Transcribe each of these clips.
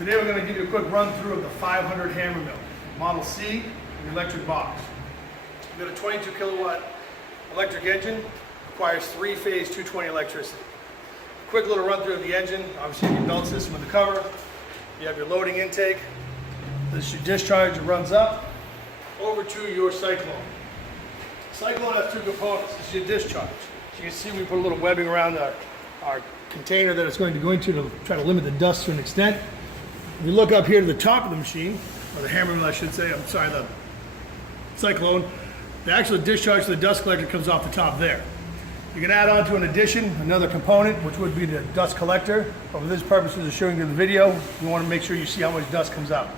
Today we're going to give you a quick run through of the 500 hammer mill, Model C, the electric box. We've got a 22 kilowatt electric engine, requires 3-phase 220 electricity. Quick little run through of the engine. Obviously you have your belt system with the cover, you have your loading intake, this is your discharge. It runs up over to your cyclone. Cyclone has two components. This is your discharge. As you can see, we put a little webbing around our container that it's going to go into to try to limit the dust to an extent. If you look up here to the top of the machine, or the hammer mill I should say, I'm sorry, the cyclone, the actual discharge to the dust collector comes off the top there. You can add on to an addition, another component, which would be the dust collector. But for this purposes of showing you the video, you want to make sure you see how much dust comes out.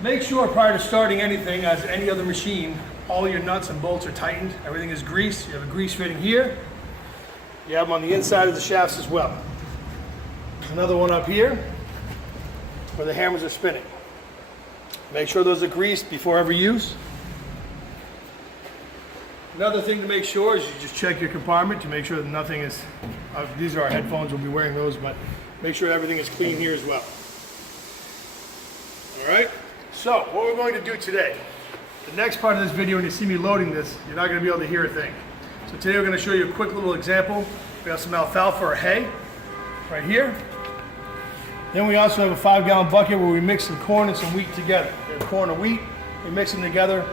Make sure prior to starting anything, as any other machine, all your nuts and bolts are tightened. Everything is greased. You have a grease fitting here. You have them on the inside of the shafts as well. There's another one up here where the hammers are spinning. Make sure those are greased before every use. Another thing to make sure is you just check your compartment to make sure that nothing is, these are our headphones, we'll be wearing those, but make sure everything is clean here as well. All right, so what we're going to do today, the next part of this video, when you see me loading this, you're not going to be able to hear a thing. So today we're going to show you a quick little example. We have some alfalfa or hay right here. Then we also have a 5-gallon bucket where we mix some corn and some wheat together. We have corn and wheat, we mix them together.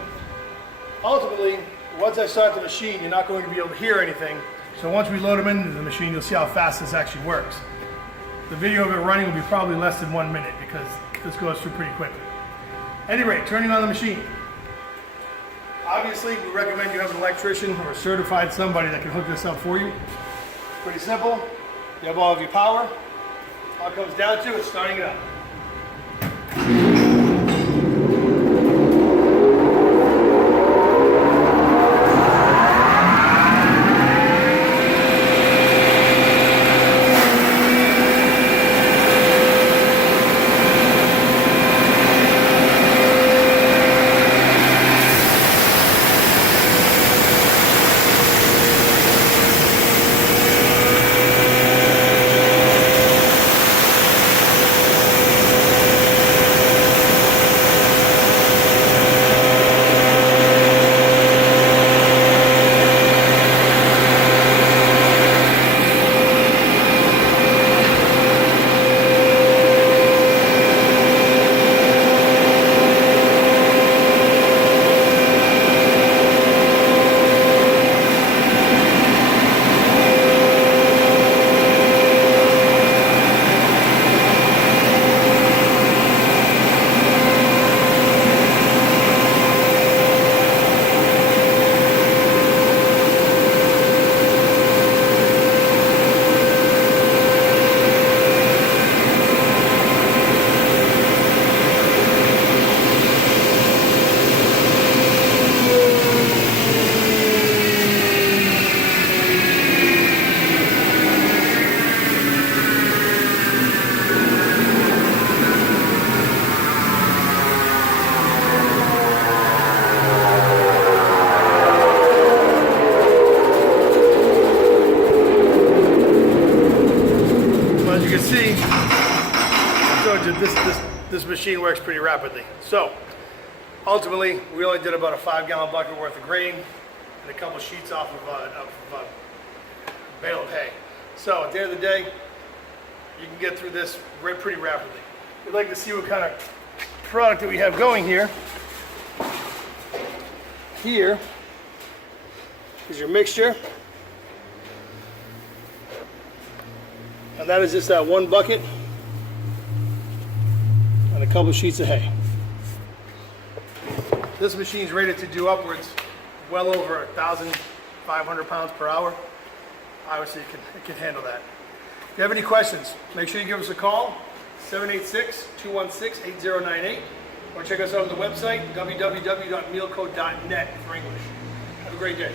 Ultimately, once I start the machine, you're not going to be able to hear anything. So once we load them into the machine, you'll see how fast this actually works. The video of it running will be probably less than 1 minute because this goes through pretty quickly. At any rate, turning on the machine. Obviously, we recommend you have an electrician or a certified somebody that can hook this up for you. Pretty simple. You have all of your power. All it comes down to is starting it up. This machine works pretty rapidly. So ultimately, we only did about a 5-gallon bucket worth of grain and a couple sheets off of a bale of hay. So at the end of the day, you can get through this pretty rapidly. If you'd like to see what kind of product that we have going here, here is your mixture. And that is just that one bucket and a couple sheets of hay. This machine is rated to do upwards well over 1,500 pounds per hour. Obviously, it can handle that. If you have any questions, make sure you give us a call, 786-216-8098, or check us out on the website, www.meelko.net for English. Have a great day.